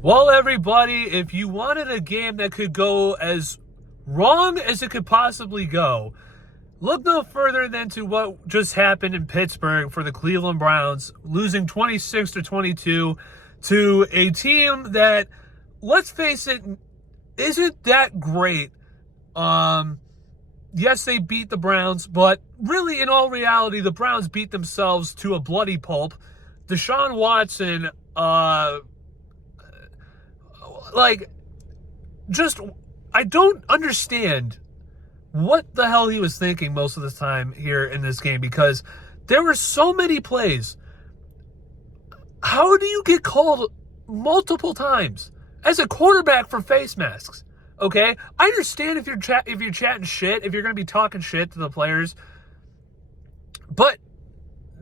Well, everybody, if you wanted a game that could go as wrong as it could possibly go, look no further than to what just happened in Pittsburgh for the Cleveland Browns, losing 26-22 to a team that, let's face it, isn't that great. Yes, they beat the Browns, but really, in all reality, the Browns beat themselves to a bloody pulp. Deshaun Watson, I don't understand what the hell he was thinking most of the time here in this game, because there were so many plays. How do you get called multiple times as a quarterback for face masks? Okay, I understand if you're chatting shit, if you're going to be talking shit to the players, but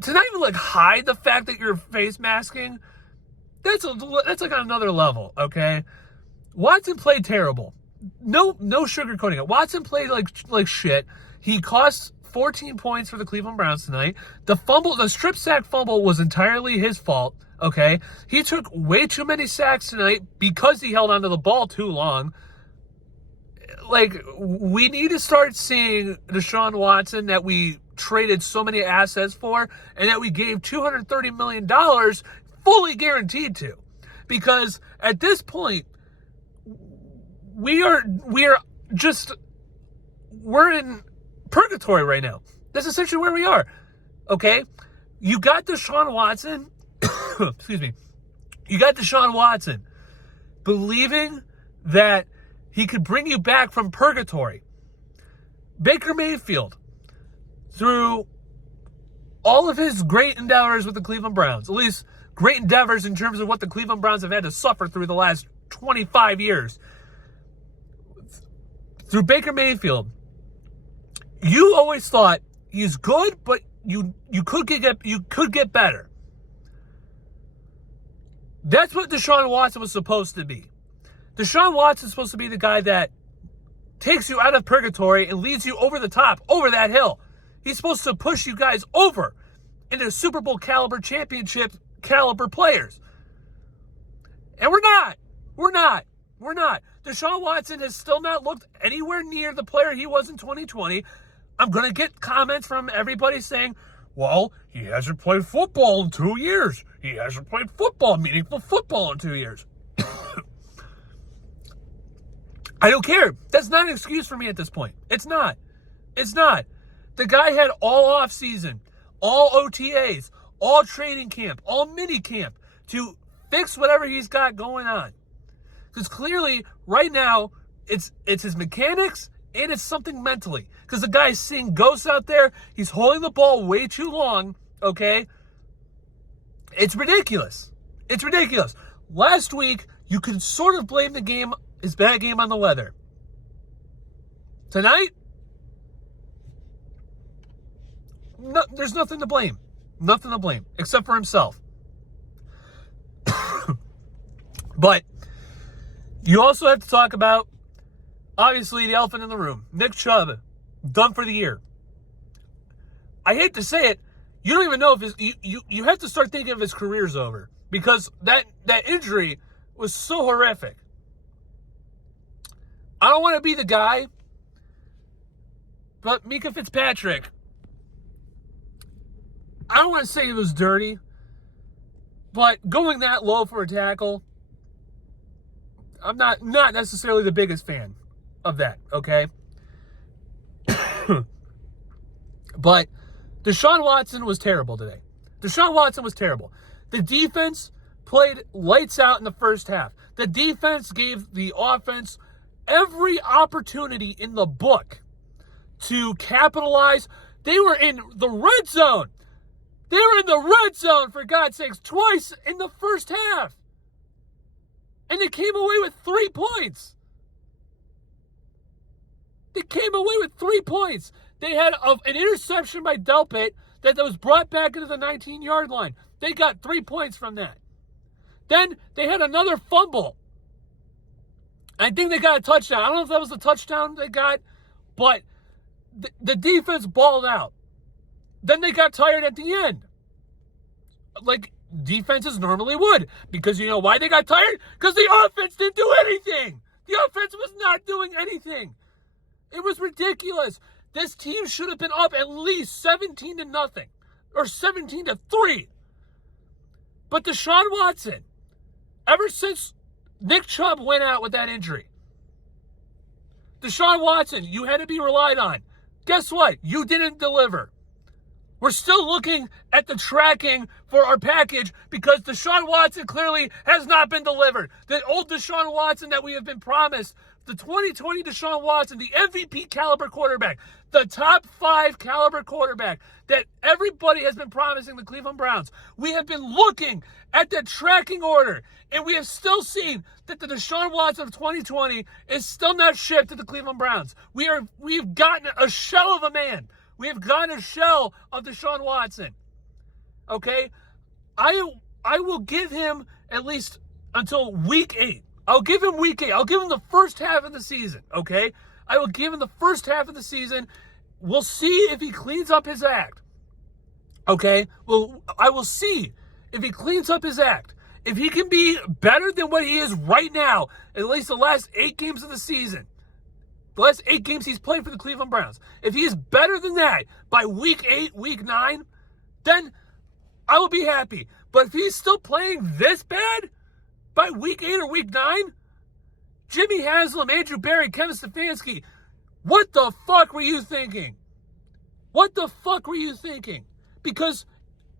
to not even hide the fact that you're face masking, that's like on another level. Okay, Watson played terrible. No sugarcoating it. Watson played like shit. He cost 14 points for the Cleveland Browns tonight. The strip sack fumble was entirely his fault. Okay, he took way too many sacks tonight because he held onto the ball too long. We need to start seeing Deshaun Watson that we traded so many assets for and that we gave $230 million fully guaranteed to. Because at this point, we're in purgatory right now. That's essentially where we are. Okay? You got Deshaun Watson, excuse me. You got Deshaun Watson believing that he could bring you back from purgatory. Baker Mayfield, through all of his great endeavors with the Cleveland Browns, at least great endeavors in terms of what the Cleveland Browns have had to suffer through the last 25 years, through Baker Mayfield, you always thought he's good, but you could get better. That's what Deshaun Watson was supposed to be. Deshaun Watson's supposed to be the guy that takes you out of purgatory and leads you over the top, over that hill. He's supposed to push you guys over into Super Bowl caliber, championship caliber players. And we're not. Deshaun Watson has still not looked anywhere near the player he was in 2020. I'm going to get comments from everybody saying, well, he hasn't played football in 2 years. He hasn't played meaningful football in 2 years. I don't care. That's not an excuse for me at this point. It's not. The guy had all off season, all OTAs, all training camp, all mini camp to fix whatever he's got going on. Because clearly, right now, it's his mechanics and it's something mentally. Because the guy's seeing ghosts out there. He's holding the ball way too long, okay? It's ridiculous. Last week, you could sort of blame his bad game on the weather. Tonight, no, there's nothing to blame. Except for himself. But you also have to talk about, obviously, the elephant in the room. Nick Chubb, done for the year. I hate to say it, you don't even know if you have to start thinking if his career's over. Because that injury was so horrific. I don't want to be the guy, but Mika Fitzpatrick, I don't want to say it was dirty, but going that low for a tackle, I'm not necessarily the biggest fan of that, okay? But Deshaun Watson was terrible today. The defense played lights out in the first half. The defense gave the offense every opportunity in the book to capitalize. They were in the red zone. For God's sakes, twice in the first half. And they came away with 3 points. They had an interception by Delpit that was brought back into the 19-yard line. They got 3 points from that. Then they had another fumble. I think they got a touchdown. I don't know if that was the touchdown they got, but the defense balled out. Then they got tired at the end. defenses normally would. Because you know why they got tired? Because the offense didn't do anything. The offense was not doing anything. It was ridiculous. This team should have been up at least 17-0 or 17-3. But Deshaun Watson, ever since Nick Chubb went out with that injury, Deshaun Watson, you had to be relied on. Guess what? You didn't deliver. We're still looking at the tracking for our package because Deshaun Watson clearly has not been delivered. The old Deshaun Watson that we have been promised, the 2020 Deshaun Watson, the MVP caliber quarterback, the top 5 caliber quarterback that everybody has been promising the Cleveland Browns. We have been looking at the tracking order, and we have still seen that the Deshaun Watson of 2020 is still not shipped to the Cleveland Browns. We've gotten a shell of a man. We have gotten a shell of Deshaun Watson. Okay? I will give him at least until week 8. I'll give him week 8. I'll give him the first half of the season, okay? I will give him the first half of the season. We'll see if he cleans up his act, okay? Well, I will see if he cleans up his act. If he can be better than what he is right now, at least the last 8 games of the season, the last 8 games he's played for the Cleveland Browns, if he is better than that by week 8, week 9, then I will be happy. But if he's still playing this bad by week 8 or week 9, Jimmy Haslam, Andrew Berry, Kevin Stefanski, what the fuck were you thinking? What the fuck were you thinking? Because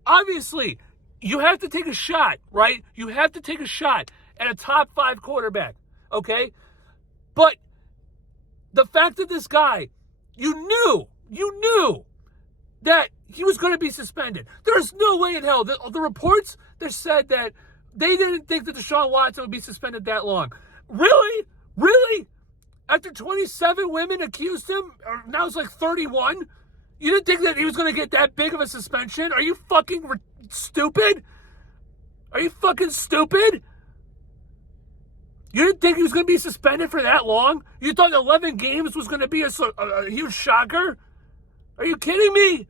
obviously you have to take a shot, right? You have to take a shot at a top 5 quarterback, okay? But the fact that this guy, you knew that he was going to be suspended. There's no way in hell. The reports that said that they didn't think that Deshaun Watson would be suspended that long. Really? Really? After 27 women accused him, or now it's like 31, you didn't think that he was going to get that big of a suspension? Are you fucking stupid? Are you fucking stupid? You didn't think he was going to be suspended for that long? You thought 11 games was going to be a huge shocker? Are you kidding me?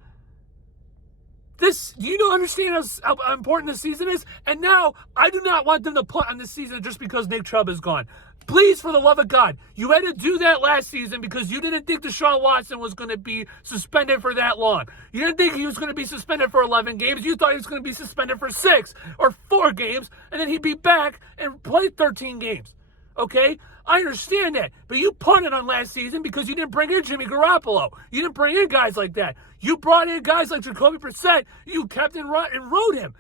Do you understand how important this season is? And now, I do not want them to punt on this season just because Nick Chubb is gone. Please, for the love of God, you had to do that last season because you didn't think Deshaun Watson was going to be suspended for that long. You didn't think he was going to be suspended for 11 games. You thought he was going to be suspended for 6 or 4 games, and then he'd be back and play 13 games. Okay? I understand that. But you punted on last season because you didn't bring in Jimmy Garoppolo. You didn't bring in guys like that. You brought in guys like Jacoby Brissett. You kept and rode him.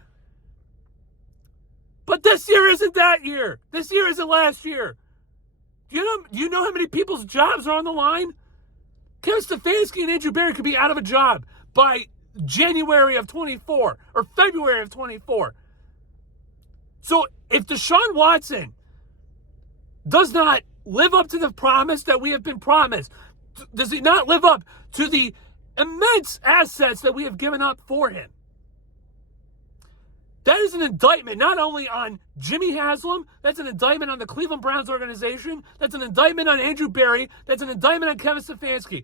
But this year isn't that year. This year isn't last year. Do you know how many people's jobs are on the line? Kevin Stefanski and Andrew Berry could be out of a job by January of 24 or February of 24. So if Deshaun Watson does not live up to the promise that we have been promised, does he not live up to the immense assets that we have given up for him, that is an indictment not only on Jimmy Haslam, that's an indictment on the Cleveland Browns organization, that's an indictment on Andrew Berry, that's an indictment on Kevin Stefanski.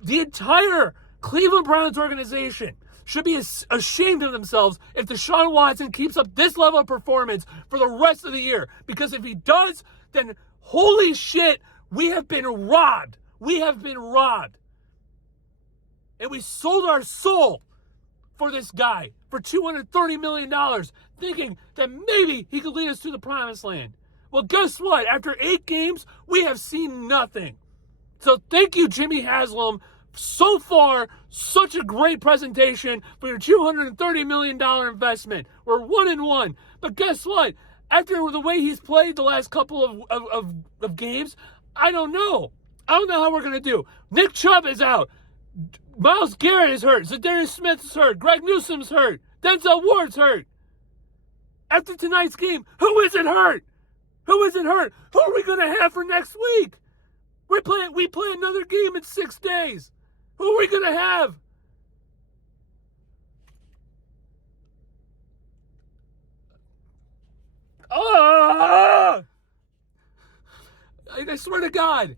The entire Cleveland Browns organization should be ashamed of themselves if Deshaun Watson keeps up this level of performance for the rest of the year. Because if he does, then holy shit, we have been robbed. We have been robbed. And we sold our soul for this guy for $230 million, thinking that maybe he could lead us to the promised land. Well, guess what? After 8 games, we have seen nothing. So thank you, Jimmy Haslam. So far, such a great presentation for your $230 million investment. We're 1-1. But guess what? After the way he's played the last couple of games, I don't know. I don't know how we're going to do. Nick Chubb is out. Myles Garrett is hurt. Zadarius Smith is hurt. Greg Newsom's hurt. Denzel Ward's hurt. After tonight's game, who isn't hurt? Who isn't hurt? Who are we going to have for next week? We play another game in 6 days. Who are we going to have? Oh! I swear to God.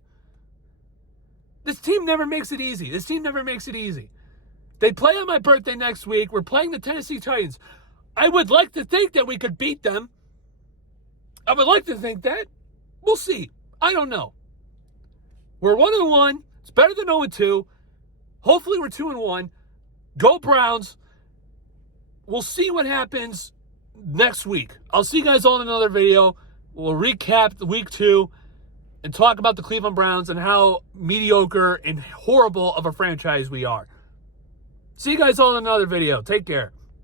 This team never makes it easy. This team never makes it easy. They play on my birthday next week. We're playing the Tennessee Titans. I would like to think that we could beat them. I would like to think that. We'll see. I don't know. We're 1-1. It's better than 0-2. Hopefully we're 2-1. Go Browns. We'll see what happens next week. I'll see you guys all in another video. We'll recap the week 2 and talk about the Cleveland Browns and how mediocre and horrible of a franchise we are. See you guys all in another video. Take care.